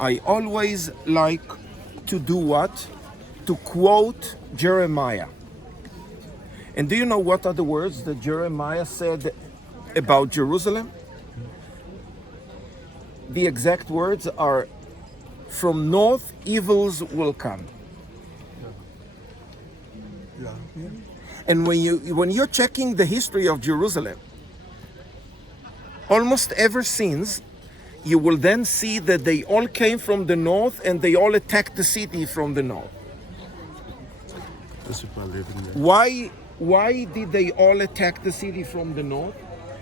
I always like to do what? To quote Jeremiah. And do you know what are the words that Jeremiah said about Jerusalem? The exact words are, "From north evils will come." And when you're checking the history of Jerusalem, almost ever since, you will then see that they all came from the north and they all attacked the city from the north. Why did they all attack the city from the north?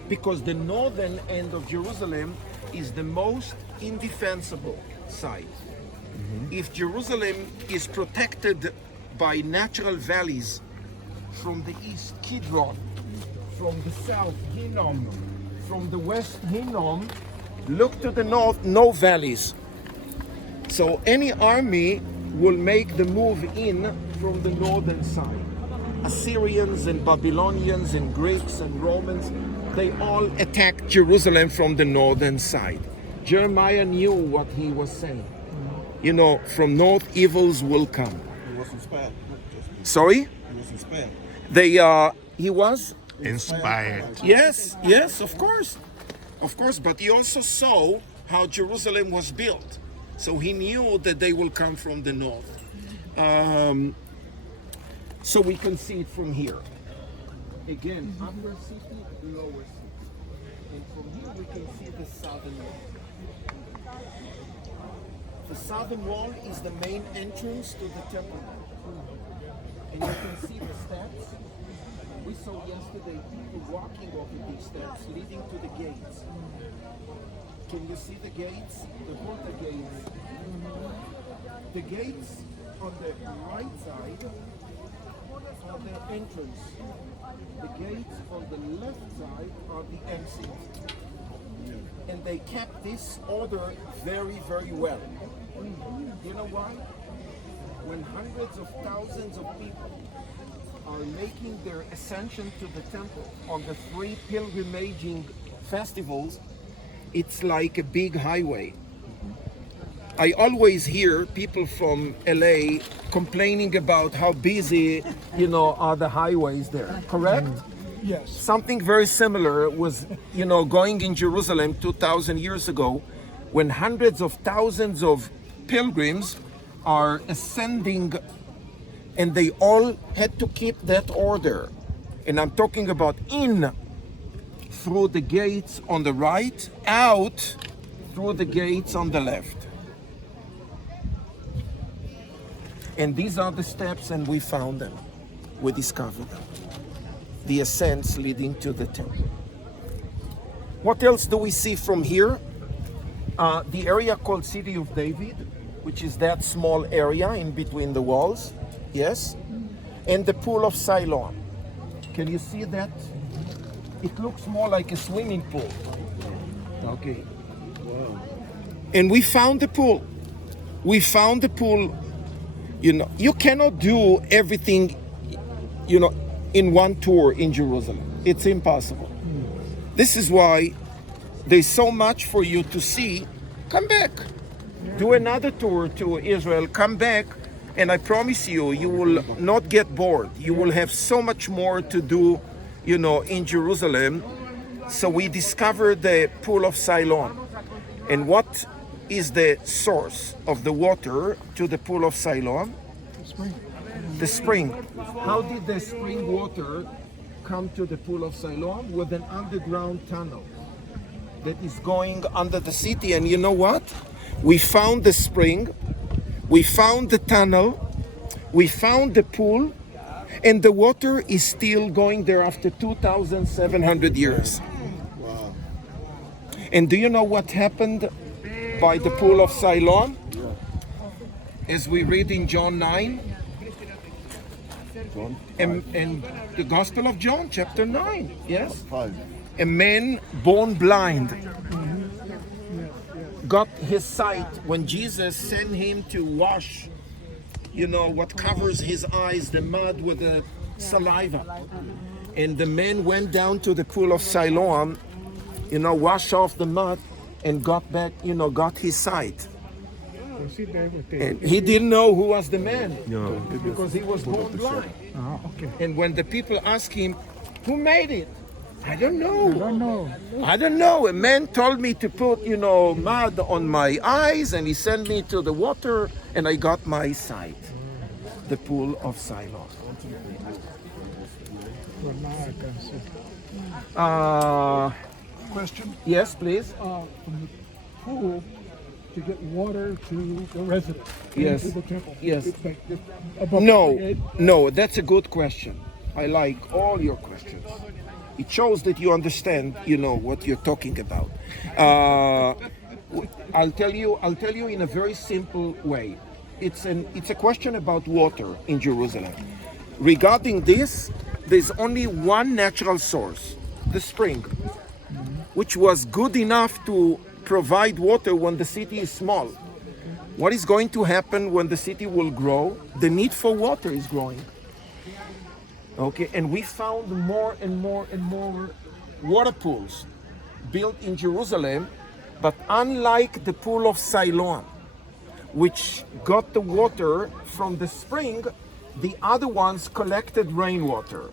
Because the northern end of Jerusalem is the most indefensible side. If Jerusalem is protected by natural valleys, from the east Kidron, from the south Hinnom, from the west Hinnom, look to the north, no valleys. So any army will make the move in from the northern side. Assyrians and Babylonians and Greeks and Romans, they all attacked Jerusalem from the northern side. Jeremiah knew what he was saying. You know, from north evils will come. He was inspired. Sorry? He was inspired. He was? Inspired. Yes, of course. Of course, but he also saw how Jerusalem was built. So he knew that they will come from the north. So we can see it from here. Again, upper city, lower city. And from here we can see the southern wall. The southern wall is the main entrance to the temple. And you can see the steps. We saw yesterday people walking over these steps leading to the gates. Can you see the gates? The water gates. The gates on the right side are the entrance. The gates on the left side are the exit. And they kept this order very, very well. You know why? When hundreds of thousands of people are making their ascension to the temple on the 3 pilgrimaging festivals, it's like a big highway. I always hear people from LA complaining about how busy, are the highways there, correct? Yes. Something very similar was, going in Jerusalem 2,000 years ago, when hundreds of thousands of pilgrims are ascending, and they all had to keep that order. And I'm talking about in through the gates on the right, out through the gates on the left. And these are the steps, and we found them. We discovered them. The ascents leading to the temple. What else do we see from here? The area called City of David, which is that small area in between the walls, yes? And the Pool of Siloam. Can you see that? It looks more like a swimming pool. Okay. Wow. And we found the pool. We found the pool. You cannot do everything, in one tour in Jerusalem. It's impossible. This is why there's so much for you to see. Come back. Do another tour to Israel. Come back. And I promise you, you will not get bored. You will have so much more to do, in Jerusalem. So we discovered the Pool of Siloam. And what is the source of the water to the Pool of Siloam? The spring. How did the spring water come to the Pool of Siloam? With an underground tunnel that is going under the city. And you know what? We found the spring, we found the tunnel, we found the pool, and the water is still going there after 2,700 years. Wow. And do you know what happened by the Pool of Siloam? As we read in John 9, and the Gospel of John, chapter 9, yes? 5. A man born blind got his sight when Jesus sent him to wash, what covers his eyes, the mud with the saliva. And the man went down to the Pool of Siloam, washed off the mud and got back, got his sight. And he didn't know who was the man No. because he was born blind. Okay. And when the people asked him, who made it? I don't know. don't know. I don't know. A man told me to put, mud on my eyes, and he sent me to the water, and I got my sight. The pool of Siloam. Question. Yes, please. From the pool to get water to the residence. Yes. To the temple. Yes. It's like above the head. No, that's a good question. I like all your questions. It shows that you understand, what you're talking about. I'll tell you in a very simple way. It's a question about water in Jerusalem. Regarding this, there's only one natural source, the spring, which was good enough to provide water when the city is small. What is going to happen when the city will grow? The need for water is growing. Okay, and we found more and more and more water pools built in Jerusalem, but unlike the pool of Siloam, which got the water from the spring, the other ones collected rainwater.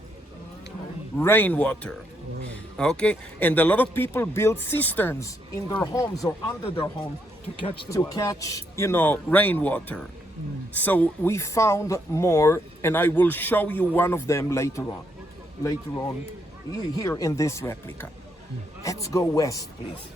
Okay, and a lot of people build cisterns in their homes or under their homes To catch the to water. catch, rainwater. So we found more, and I will show you one of them later on, here in this replica. Let's go west, please.